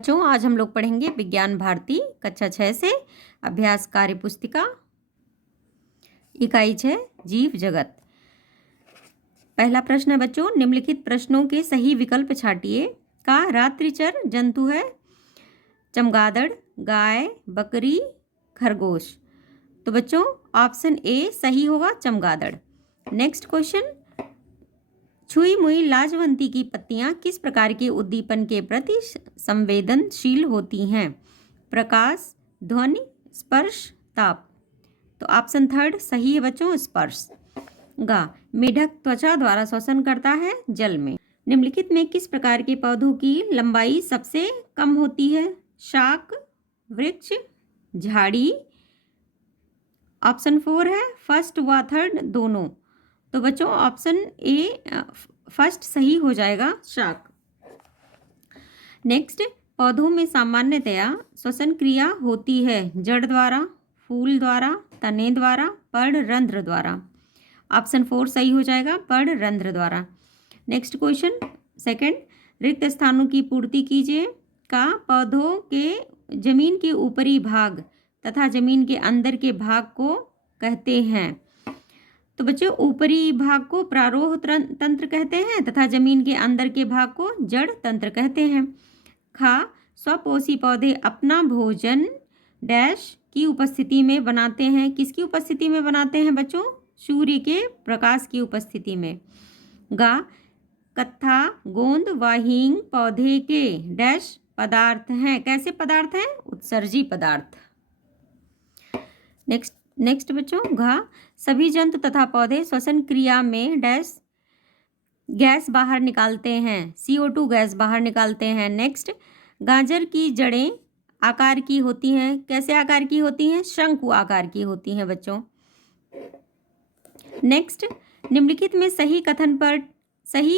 बच्चों, आज हम लोग पढ़ेंगे विज्ञान भारती कक्षा 6 से अभ्यास कार्य पुस्तिका इकाई 6 जीव जगत। पहला प्रश्न है बच्चों, निम्नलिखित प्रश्नों के सही विकल्प छाटिए। का रात्रिचर जंतु है? चमगादड़, गाय, बकरी, खरगोश। तो बच्चों ऑप्शन ए सही होगा, चमगादड़। नेक्स्ट क्वेश्चन, छुई मुई लाजवंती की पत्तियां किस प्रकार के उद्दीपन के प्रति संवेदनशील होती हैं? प्रकाश, ध्वनि, स्पर्श, ताप। तो ऑप्शन थर्ड सही है बच्चों, स्पर्श। गा, मेढक त्वचा द्वारा श्वसन करता है जल में। निम्नलिखित में किस प्रकार के पौधों की लंबाई सबसे कम होती है? शाक, वृक्ष, झाड़ी। ऑप्शन फोर है फर्स्ट व थर्ड दोनों। तो बच्चों ऑप्शन ए फर्स्ट सही हो जाएगा, शाक। नेक्स्ट, पौधों में सामान्यतया श्वसन क्रिया होती है जड़ द्वारा, फूल द्वारा, तने द्वारा, पर्णरंध्र द्वारा। ऑप्शन फोर सही हो जाएगा, पर्णरंध्र द्वारा। नेक्स्ट क्वेश्चन सेकंड, रिक्त स्थानों की पूर्ति कीजिए। का पौधों के जमीन के ऊपरी भाग तथा जमीन के अंदर के भाग को कहते हैं? तो बच्चों ऊपरी भाग को प्रारोह तंत्र कहते हैं तथा जमीन के अंदर के भाग को जड़ तंत्र कहते हैं। खा, स्वपोषी पौधे अपना भोजन डैश की उपस्थिति में बनाते हैं। किसकी उपस्थिति में बनाते हैं बच्चों? सूर्य के प्रकाश की उपस्थिति में। गा, कत्था, गोंद व हींग पौधे के डैश पदार्थ हैं। कैसे पदार्थ हैं? उत्सर्जी पदार्थ। नेक्स्ट बच्चों, घा, सभी जंतु तथा पौधे श्वसन क्रिया में डैश गैस बाहर निकालते हैं, CO2 गैस बाहर निकालते हैं। नेक्स्ट, गाजर की जड़ें आकार की होती हैं। कैसे आकार की होती हैं? शंकु आकार की होती हैं बच्चों। नेक्स्ट, निम्नलिखित में सही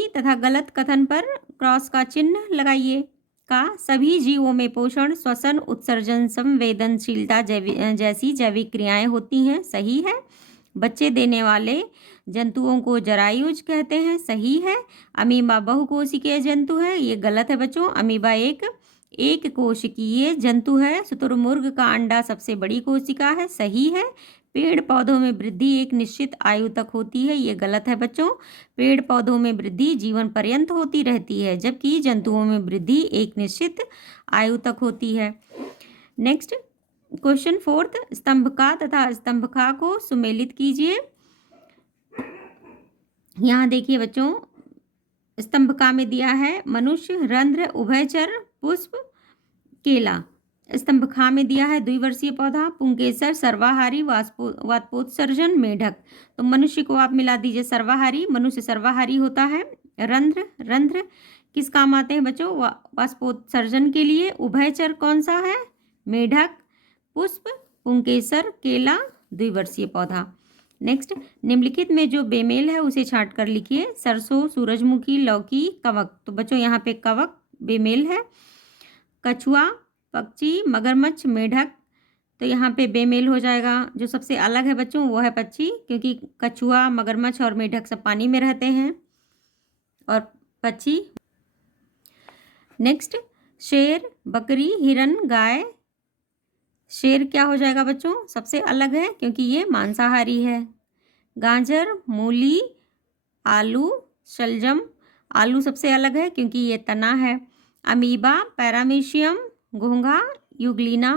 तथा गलत कथन पर क्रॉस का चिन्ह लगाइए। का सभी जीवों में पोषण, श्वसन, उत्सर्जन, संवेदनशीलता जैसी जैविक क्रियाएं होती हैं। सही है। बच्चे देने वाले जंतुओं को जरायुज कहते हैं। सही है। अमीबा बहुकोशिकीय जंतु है। ये गलत है बच्चों। अमीबा एक कोशिकीय जंतु है। शुतुरमुर्ग का अंडा सबसे बड़ी कोशिका है। सही है। पेड़ पौधों में वृद्धि एक निश्चित आयु तक होती है। ये गलत है बच्चों। पेड़ पौधों में वृद्धि जीवन पर्यंत होती रहती है, जबकि जंतुओं में वृद्धि एक निश्चित आयु तक होती है। नेक्स्ट क्वेश्चन फोर्थ, स्तंभका तथा स्तंभका को सुमेलित कीजिए। यहाँ देखिए बच्चों, स्तंभका में दिया है मनुष्य, रंध्र, उभयचर, पुष्प, केला। स्तंभका में दिया है द्विवर्षीय पौधा, पुंकेसर, सर्वाहारी, वाष्पोत्सर्जन, मेढक। तो मनुष्य को आप मिला दीजिए सर्वाहारी, मनुष्य सर्वाहारी होता है। रंध्र किस काम आते हैं बच्चों? वाष्पोत्सर्जन के लिए। उभयचर कौन सा है? मेढक। पुष्प, पुंकेसर, केला, द्विवर्षीय पौधा। नेक्स्ट, निम्नलिखित में जो बेमेल है उसे छांट कर लिखिए। सरसों, सूरजमुखी, लौकी, कवक। तो बच्चों यहाँ पे कवक बेमेल है। कछुआ, पक्षी, मगरमच्छ, मेढक। तो यहाँ पे बेमेल हो जाएगा। जो सबसे अलग है बच्चों वो है पक्षी, क्योंकि कछुआ, मगरमच्छ और मेढक सब पानी में रहते हैं और पक्षी। नेक्स्ट, शेर, बकरी, हिरन, गाय। शेर क्या हो जाएगा बच्चों? सबसे अलग है क्योंकि ये मांसाहारी है। गाजर, मूली, आलू, शलजम। आलू सबसे अलग है क्योंकि ये तना है। अमीबा, पैरामीशियम, घोंघा, यूग्लिना।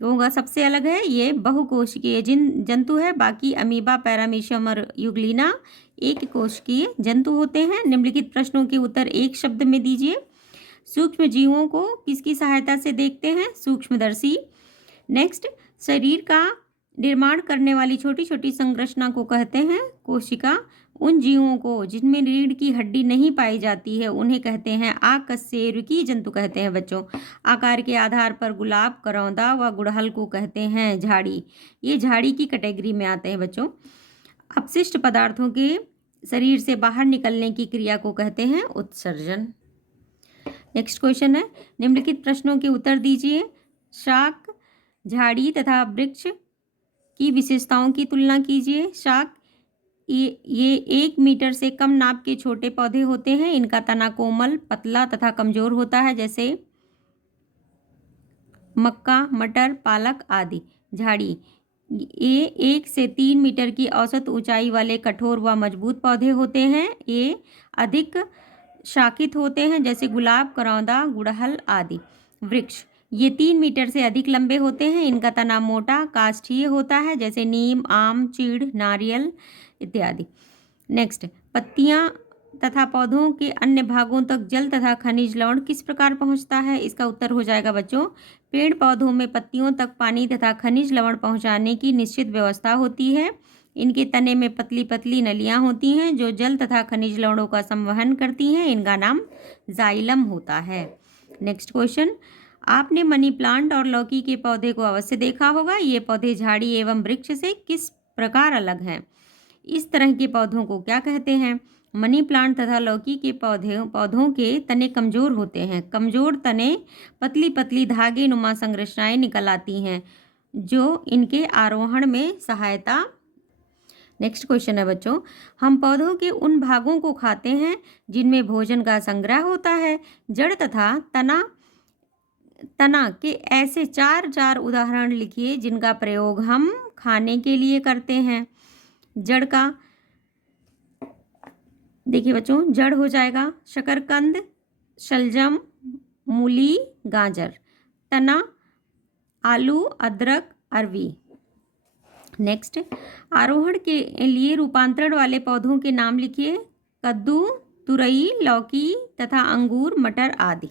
घोंघा सबसे अलग है, ये बहुकोशिकीय जंतु है। बाकी अमीबा, पैरामीशियम और यूग्लिना एक कोशिकीय जंतु होते हैं। निम्नलिखित प्रश्नों के उत्तर एक शब्द में दीजिए। सूक्ष्म जीवों को किसकी सहायता से देखते हैं? सूक्ष्मदर्शी। नेक्स्ट, शरीर का निर्माण करने वाली छोटी छोटी संरचना को कहते हैं कोशिका। उन जीवों को जिनमें रीढ़ की हड्डी नहीं पाई जाती है उन्हें कहते हैं आकशेरुकी जंतु कहते हैं बच्चों। आकार के आधार पर गुलाब, करौंदा व गुड़हल को कहते हैं झाड़ी। ये झाड़ी की कैटेगरी में आते हैं बच्चों। अपशिष्ट पदार्थों के शरीर से बाहर निकलने की क्रिया को कहते हैं उत्सर्जन। नेक्स्ट क्वेश्चन है, निम्नलिखित प्रश्नों के उत्तर दीजिए। शाक, झाड़ी तथा वृक्ष की विशेषताओं की तुलना कीजिए। शाक ये 1 मीटर से कम नाप के छोटे पौधे होते हैं। इनका तना कोमल, पतला तथा कमजोर होता है। जैसे मक्का, मटर, पालक आदि। झाड़ी, ये 1 से 3 मीटर की औसत ऊंचाई वाले कठोर व मजबूत पौधे होते हैं। ये अधिक शाखित होते हैं, जैसे गुलाब, करौंदा, गुड़हल आदि। वृक्ष, ये 3 मीटर से अधिक लंबे होते हैं। इनका तना मोटा काष्ठीय होता है, जैसे नीम, आम, चीड़, नारियल इत्यादि। नेक्स्ट, पत्तियां तथा पौधों के अन्य भागों तक जल तथा खनिज लवण किस प्रकार पहुंचता है? इसका उत्तर हो जाएगा बच्चों, पेड़ पौधों में पत्तियों तक पानी तथा खनिज लवण पहुंचाने की निश्चित व्यवस्था होती है। इनके तने में पतली पतली नलियां होती हैं जो जल तथा खनिज लवणों का संवहन करती हैं। इनका नाम जाइलम होता है। नेक्स्ट क्वेश्चन, आपने मनी प्लांट और लौकी के पौधे को अवश्य देखा होगा। ये पौधे झाड़ी एवं वृक्ष से किस प्रकार अलग हैं? इस तरह के पौधों को क्या कहते हैं? मनी प्लांट तथा लौकी के पौधों के तने कमजोर होते हैं। कमजोर तने पतली पतली धागे नुमा संरचनाएं निकल आती हैं जो इनके आरोहण में सहायता। नेक्स्ट क्वेश्चन है बच्चों, हम पौधों के उन भागों को खाते हैं जिनमें भोजन का संग्रह होता है। जड़ तथा तना के ऐसे चार उदाहरण लिखिए जिनका प्रयोग हम खाने के लिए करते हैं। जड़ का देखिए बच्चों, जड़ हो जाएगा शकरकंद, शलजम, मूली, गाजर। तना, आलू, अदरक, अरवी। नेक्स्ट, आरोहण के लिए रूपांतरण वाले पौधों के नाम लिखिए। कद्दू, तुरई, लौकी तथा अंगूर, मटर आदि।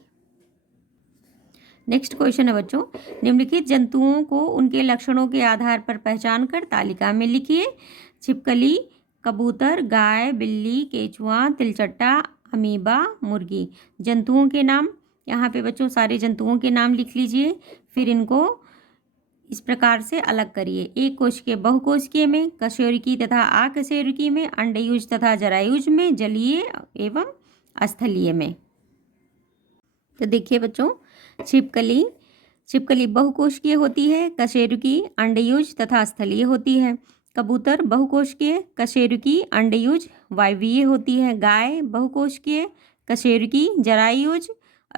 नेक्स्ट क्वेश्चन है बच्चों, निम्नलिखित जंतुओं को उनके लक्षणों के आधार पर पहचान कर तालिका में लिखिए। छिपकली, कबूतर, गाय, बिल्ली, केचुआ, तिलचट्टा, अमीबा, मुर्गी। जंतुओं के नाम, यहाँ पे बच्चों सारे जंतुओं के नाम लिख लीजिए। फिर इनको इस प्रकार से अलग करिए। एक कोशिकीय बहुकोशिकीय में, कशेरुकी तथा अकशेरुकी में, अंडयुज तथा जरायुज में, जलीय एवं स्थलीय में। तो देखिए बच्चों, छिपकली बहुकोशिकीय होती है, कशेरुकी, अंडयुज तथा स्थलीय होती है। कबूतर बहुकोशिकीय, कशेरुकी, अंडयुज, वायवीय होती है। गाय बहुकोशिकीय, कशेरुकी, जरायुज,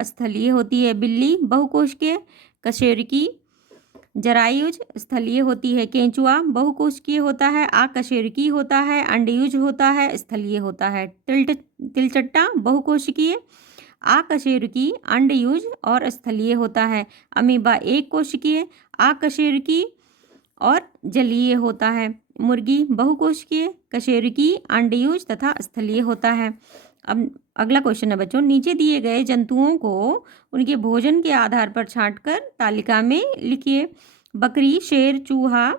स्थलीय होती है। बिल्ली बहुकोशिकीय, कशेरुकी, जरायुज, स्थलीय होती है। केंचुआ बहुकोशिकीय होता है, अकशेरुकी होता है, अंडयुज होता है, स्थलीय होता है। तिलचट्टा बहुकोशिकीय, अकशेरुकी, अंडयुज और स्थलीय होता है। अमीबा एक कोशिकीय, अकशेरुकी और जलीय होता है। मुर्गी बहुकोशिकीय, कशेरुकी, अंडयुज तथा स्थलीय होता है। अब अगला क्वेश्चन है बच्चों, नीचे दिए गए जंतुओं को उनके भोजन के आधार पर छांटकर तालिका में लिखिए। बकरी, शेर, चूहा,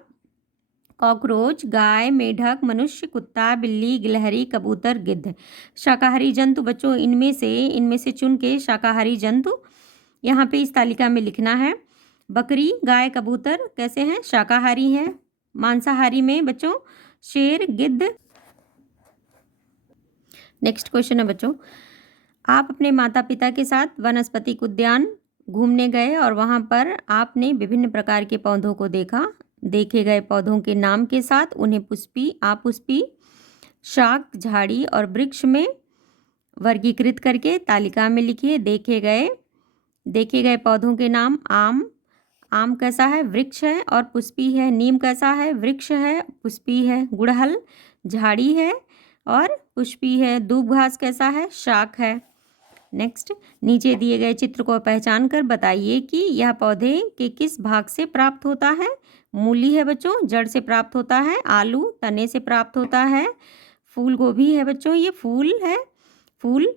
कॉकरोच, गाय, मेढक, मनुष्य, कुत्ता, बिल्ली, गिलहरी, कबूतर, गिद्ध। शाकाहारी जंतु बच्चों, इनमें से चुन के शाकाहारी जंतु यहाँ पे इस तालिका में लिखना है। बकरी, गाय, कबूतर कैसे हैं? शाकाहारी हैं। मांसाहारी में बच्चों शेर, गिद्ध। नेक्स्ट क्वेश्चन है बच्चों, आप अपने माता पिता के साथ वनस्पतिक उद्यान घूमने गए और वहाँ पर आपने विभिन्न प्रकार के पौधों को देखा। देखे गए पौधों के नाम के साथ उन्हें पुष्पी, अपुष्पी, शाक, झाड़ी और वृक्ष में वर्गीकृत करके तालिका में लिखिए। देखे गए पौधों के नाम, आम कैसा है? वृक्ष है और पुष्पी है। नीम कैसा है? वृक्ष है, पुष्पी है। गुड़हल झाड़ी है और पुष्पी है। दूब घास कैसा है? शाक है। नेक्स्ट, नीचे दिए गए चित्र को पहचान कर बताइए कि यह पौधे के किस भाग से प्राप्त होता है। मूली है बच्चों, जड़ से प्राप्त होता है। आलू तने से प्राप्त होता है। फूल गोभी है बच्चों, ये फूल है, फूल।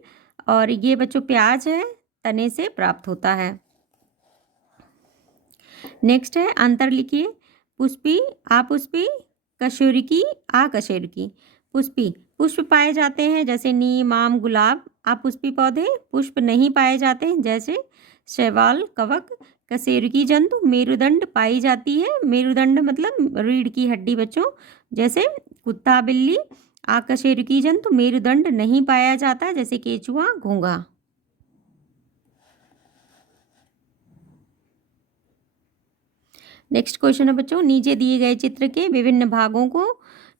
और ये बच्चों प्याज है, तने से प्राप्त होता है। नेक्स्ट है, अंतर लिखिए। पुष्पी, अपुष्पी, कशेरुकी, अकशेरुकी। पुष्पी पुष्प पाए जाते हैं जैसे नीम, आम, गुलाब। अपुष्पी पौधे पुष्प नहीं पाए जाते जैसे शैवाल, कवक। कशेरुकी जंतु मेरुदंड पाई जाती है। मेरुदंड मतलब रीढ़ की हड्डी बच्चों, जैसे कुत्ता, बिल्ली। अकशेरुकी जंतु मेरुदंड नहीं पाया जाता जैसे केचुआ, घोंघा। नेक्स्ट क्वेश्चन है बच्चों, नीचे दिए गए चित्र के विभिन्न भागों को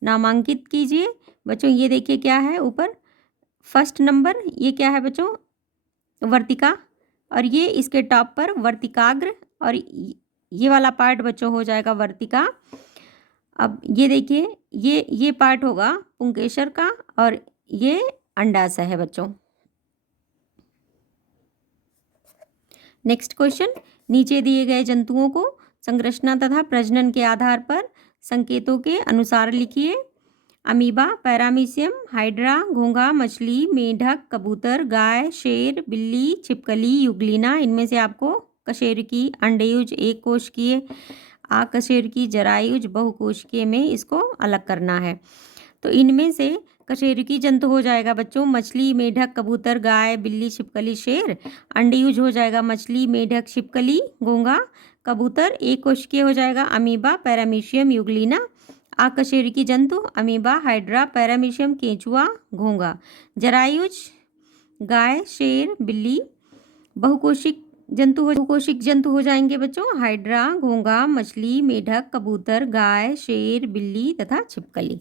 नामांकित कीजिए। बच्चों ये देखिए क्या है ऊपर, फर्स्ट नंबर ये क्या है बच्चों? वर्तिका। और ये इसके टॉप पर वर्तिकाग्र और ये वाला पार्ट बच्चों हो जाएगा वर्तिका। अब ये देखिए, ये पार्ट होगा पुंकेसर का और ये अंडाशय है बच्चों। नेक्स्ट क्वेश्चन, नीचे दिए गए जंतुओं को संरचना तथा प्रजनन के आधार पर संकेतों के अनुसार लिखिए। अमीबा, पैरामीशियम, हाइड्रा, घोंघा, मछली, मेढक, कबूतर, गाय, शेर, बिल्ली, छिपकली, युग्लिना। इनमें से आपको कशेरुकी, अंडयुज, एक कोशिकीय, अकशेरुकी, जरायुज, बहुकोशिकीय में इसको अलग करना है। तो इनमें से कशेरुकी जंतु हो जाएगा बच्चों मछली, मेढक, कबूतर, गाय, बिल्ली, छिपकली, शेर। अंडयुज हो जाएगा मछली, मेढक, छिपकली, घोंघा, कबूतर। एक कोशिकीय हो जाएगा अमीबा, पैरामीशियम, युग्लिना। अकशेरुकी जंतु अमीबा, हाइड्रा, पैरामीशियम, केंचुआ, घोंघा। जरायुज गाय, शेर, बिल्ली। बहुकोशिक जंतु हो जाएंगे बच्चों हाइड्रा, घोंघा, मछली, मेढक, कबूतर, गाय, शेर, बिल्ली तथा छिपकली।